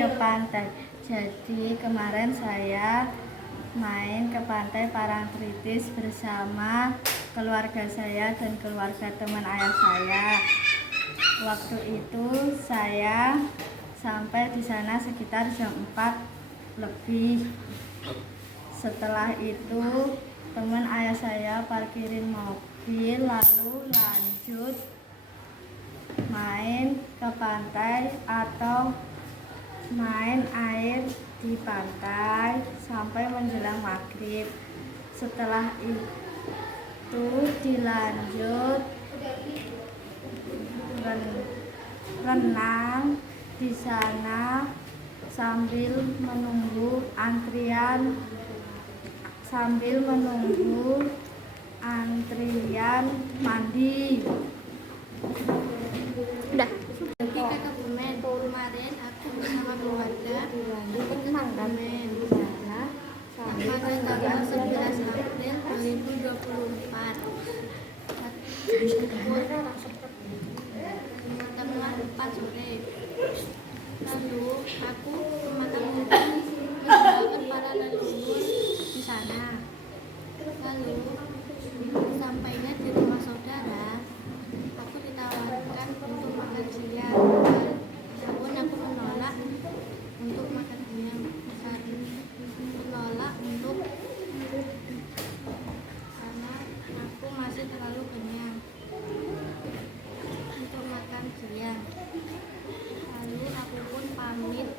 ke pantai. Jadi kemarin saya main ke pantai Parangtritis bersama keluarga saya dan keluarga teman ayah saya. Waktu itu saya sampai di sana sekitar jam 4 lebih. Setelah itu teman ayah saya parkirin mobil lalu lanjut main ke pantai atau main air di pantai sampai menjelang maghrib. Setelah itu dilanjut renang di sana sambil menunggu antrian mandi. Udah. Pergi ke Kebumen. Kemarin aku bersama keluarga pergi ke Kebumen. Pada tanggal 11 April 2024. Teman 4 sore. Lalu aku ke makam mendoakan para leluhur di sana. Lalu sampainya di rumah saudara, aku ditawarkan untuk makan siang. Namun aku menolak untuk makan siang. Menolak karena aku masih terlalu kenyang untuk makan siang. Lalu aku pun pamit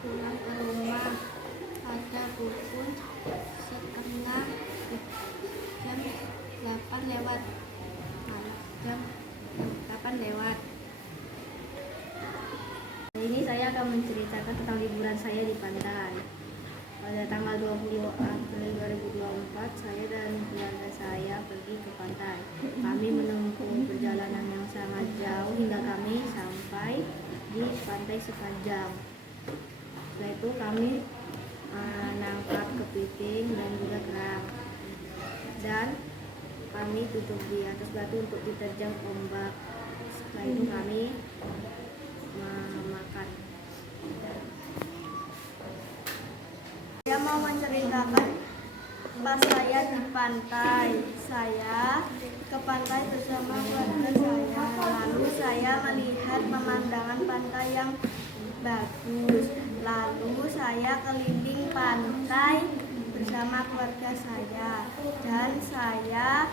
pulang ke rumah pada pukul setengah jam 8 lewat. Hari ini saya akan menceritakan tentang liburan saya di pantai. Pada tanggal 20 April 2024, saya dan keluarga saya pergi ke pantai. Kami menempuh perjalanan yang sangat jauh hingga kami sampai di pantai sepanjang. Setelah itu kami nangkap kepiting dan juga kerang. Dan kami duduk di atas batu untuk diterjang ombak. Setelah itu kami makan. Saya mau menceritakan pas saya di pantai. Saya ke pantai bersama keluarga saya. Lalu saya melihat pemandangan pantai yang bagus. Lalu saya keliling pantai bersama keluarga saya. Dan saya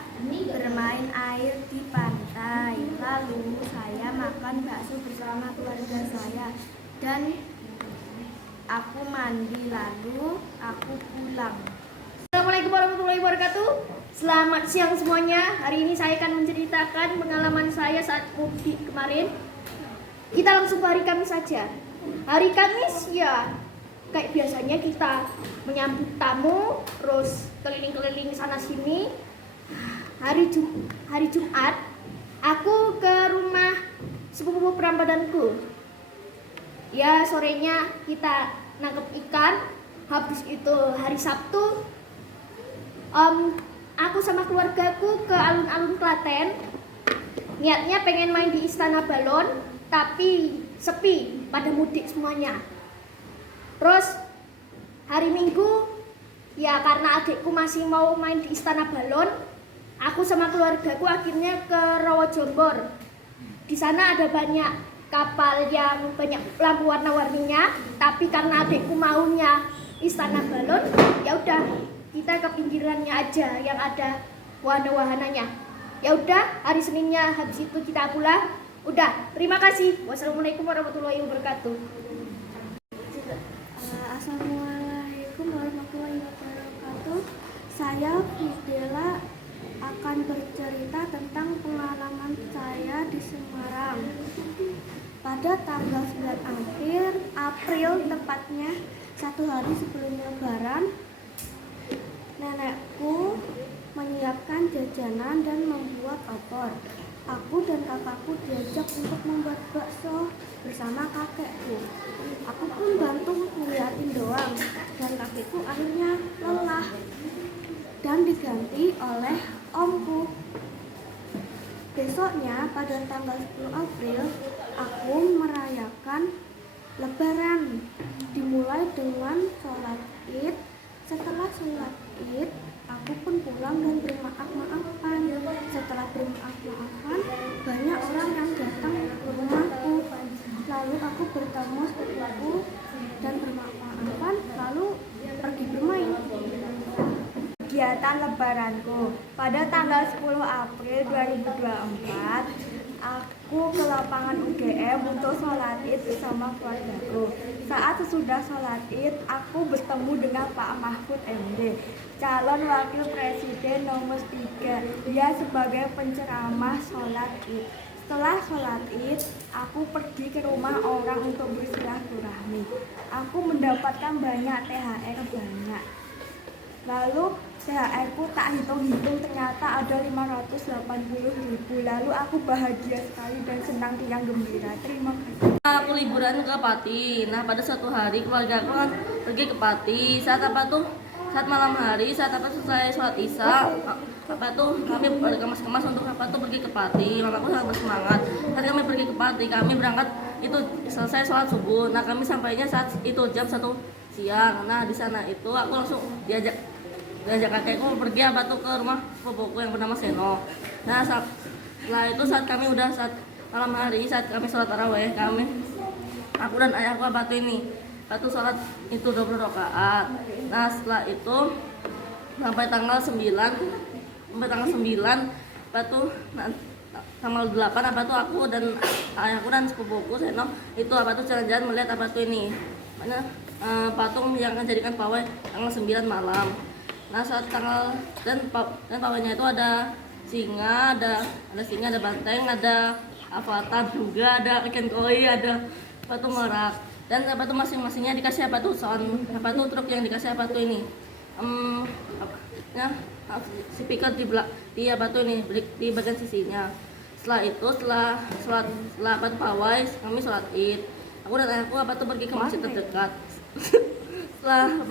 bermain air di pantai. Lalu saya makan bakso bersama keluarga saya. Dan aku mandi, lalu aku pulang. Assalamualaikum warahmatullahi wabarakatuh. Selamat siang semuanya. Hari ini saya akan menceritakan pengalaman saya saat mudik kemarin. Kita langsung ke hari Kamis saja. Hari Kamis ya kayak biasanya kita menyambut tamu, terus keliling-keliling sana sini. Hari Jumat aku ke rumah sepupu perampadanku. Ya sorenya kita nangkep ikan. Habis itu hari Sabtu aku sama keluargaku ke alun-alun Klaten. Niatnya pengen main di Istana Balon, tapi sepi, pada mudik semuanya. Terus hari Minggu ya karena adikku masih mau main di Istana Balon, aku sama keluargaku akhirnya ke Rawajombor. Di sana ada banyak kapal yang banyak lampu warna-warninya, tapi karena adikku maunya Istana Balon, ya udah kita ke pinggirannya aja yang ada wahana-wahananya. Ya udah, hari Seninnya habis itu kita pulang. Udah, terima kasih. Wassalamualaikum warahmatullahi wabarakatuh. Assalamualaikum warahmatullahi wabarakatuh. Saya Fidela akan bercerita tentang pengalaman saya di Semarang. Pada tanggal 9 April tepatnya 1 hari sebelum Lebaran, nenekku menyiapkan jajanan dan membuat opor. Aku dan kakakku diajak untuk membuat bakso bersama kakekku. Aku pun bantu ngeliatin doang, dan kakekku akhirnya lelah dan diganti oleh omku. Besoknya pada tanggal 10 April, aku merayakan Lebaran dimulai dengan sholat Id. Setelah sholat Id, aku pun pulang dan bermaaf-maafan. Setelah bermaaf-maafan, banyak orang yang datang ke rumahku. Lalu aku bertemu sepupuku dan bermaaf-maafan, lalu pergi bermain. Kegiatan lebaranku pada tanggal 10 April 2024, aku ke lapangan UGM untuk sholat Id bersama keluargaku. Saat sesudah sholat Id, aku bertemu dengan Pak Mahfud MD, calon wakil presiden nomor 3. Dia sebagai penceramah sholat Id. Setelah sholat Id, aku pergi ke rumah orang untuk bersilaturahmi. Aku mendapatkan banyak THR banyak. Lalu THR ku tak hitung-hitung, ternyata ada 580.000. Lalu aku bahagia sekali dan senang tiang gembira. Terima kasih. Aku liburan ke Pati. Nah, pada suatu hari keluarga aku kan pergi ke Pati. Saat malam hari, saat selesai sholat Isya, kami berkemas-kemas untuk pergi ke Pati. Mamaku sangat bersemangat. Saat kami pergi ke Pati, kami berangkat itu selesai sholat subuh. Nah, kami sampainya saat itu jam 1 siang. Nah, di sana itu aku langsung diajak kakekku pergi ke rumah pupuku yang bernama Seno. Nah, setelah itu saat malam hari, saat kami sholat tarawih, aku dan ayahku ini sholat itu 20 rakaat. Nah, setelah itu sampai tanggal 9 tanggal 8 aku dan ayahku dan sepupuku Seno itu jalan-jalan melihat patung yang akan jadikan pawai tanggal 9 malam. Nah, saat dan pawainya itu ada singa, ada banteng, ada avatar juga, ada ikan koi, ada patung merak. Dan masing-masingnya dikasih truk yang dikasih ini. Speaker di bagian sisinya. Setelah pawai, kami sholat Id. Aku dan ayahku pergi ke masjid terdekat. Setelah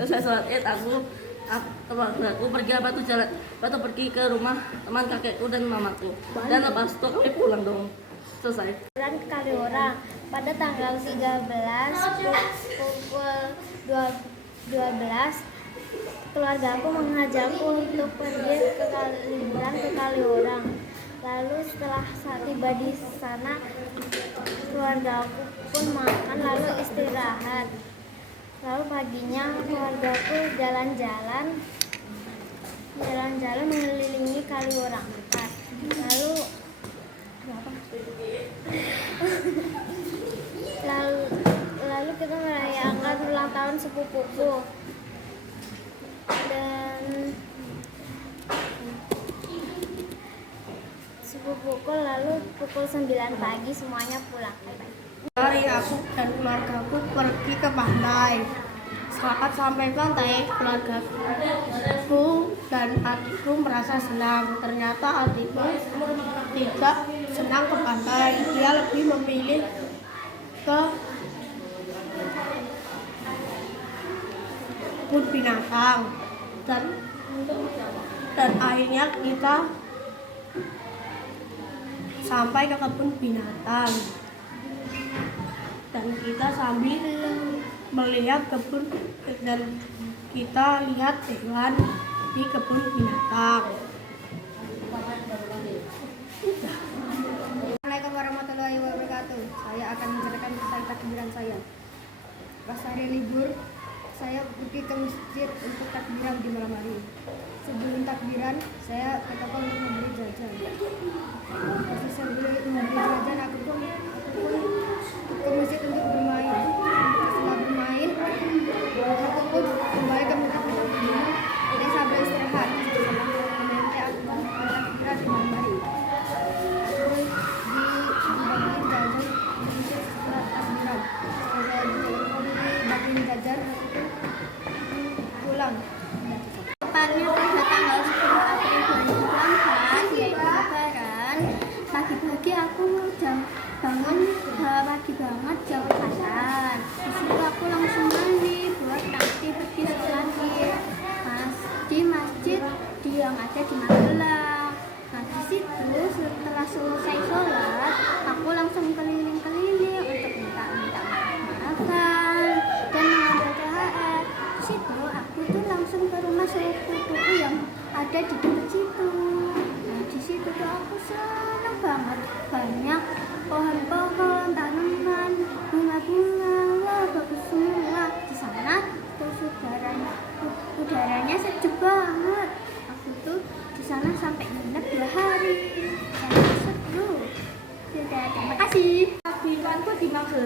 saya sholat Id, aku pergi ke rumah teman kakekku dan mamaku. Dan lepas itu kami pulang dong. Selesai. Bulan Kaliorang pada tanggal 13 pukul 12 keluarga aku mengajakku untuk pergi liburan ke Kaliorang. Lalu setelah tiba di sana, keluarga aku pun makan lalu istirahat. Lalu paginya keluargaku jalan-jalan mengelilingi Kaliorang 4. Lalu kita merayakan ulang tahun sepupuku. Dan sepupuku lalu pukul 9 pagi semuanya pulang. Hari aku dan keluargaku pergi ke pantai. Saat sampai pantai, keluargaku dan adikku merasa senang. Ternyata adikku tidak senang ke pantai. Dia lebih memilih ke kebun binatang. Dan akhirnya kita sampai ke kebun binatang. Dan kita sambil melihat kebun dan kita lihat hewan di kebun binatang. Assalamualaikum warahmatullahi wabarakatuh. Saya akan menceritakan tentang takbiran saya. Pas hari libur, saya pergi ke masjid untuk takbiran di malam hari. Sebelum takbiran, saya ke toko untuk membeli jajan. Sebelum membeli jajan, aku pun ke masjid untuk bermain. Setelah bermain, aku pun kembali ke tempat duduk. Tidak sambil istirahat. Nanti aku pun takbiran di malam hari. Aku dibagiin jajan di masjid setelah takbiran. Setelah saya dibagiin jajan, pulang. Tepatnya pada tanggal 10 April 2024, yaitu Lebaran. Pagi-pagi aku bangun pagi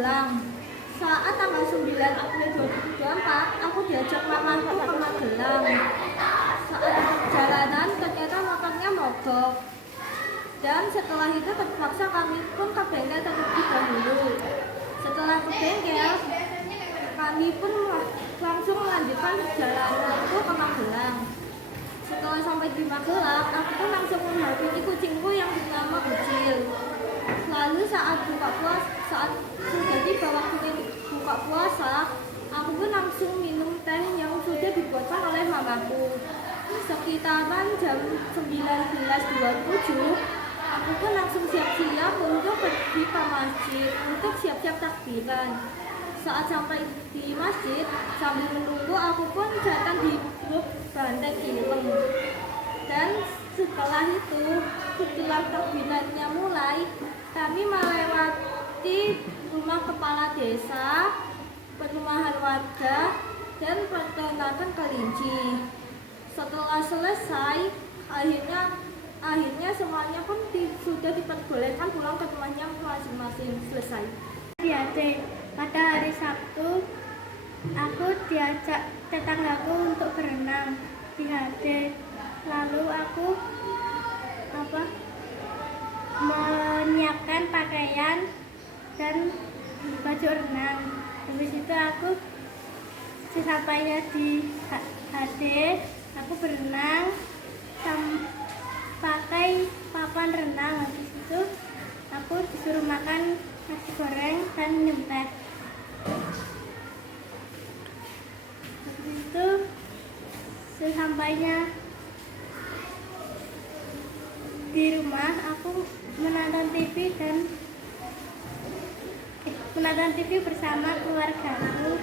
Magelang. Saat tanggal 9 April 2024, aku diajak mamaku ke Magelang. Saat perjalanan ternyata motornya mogok. Dan setelah itu terpaksa kami pun ke bengkel terlebih dahulu. Setelah ke bengkel, kami pun langsung melanjutkan perjalananku ke Magelang. Setelah sampai di Magelang, aku pun langsung menghabisi kucingku yang bernama Ucil. Lalu saat sudah tiba waktunya buka puasa, aku pun langsung minum teh yang sudah dibuatkan oleh mamaku. Sekitaran jam 19.27, aku pun langsung siap-siap untuk pergi ke masjid untuk siap-siap takbiran. Saat sampai di masjid, sambil menunggu aku pun jatuh di grup Bandeng Ireng. Dan setelah takbirannya mulai, kami melewati rumah kepala desa, perumahan warga, dan peternakan kelinci. Setelah selesai, akhirnya semuanya pun sudah diperbolehkan pulang ke rumahnya masing-masing. Selesai. Pada hari Sabtu, aku diajak tetanggaku untuk berenang di HD. Lalu aku menyiapkan pakaian dan baju renang. Habis itu aku sesampainya di HD, aku berenang pakai papan renang. Habis itu aku disuruh makan nasi goreng dan minum teh. Habis itu sesampainya di rumah, aku menonton TV bersama keluargaku.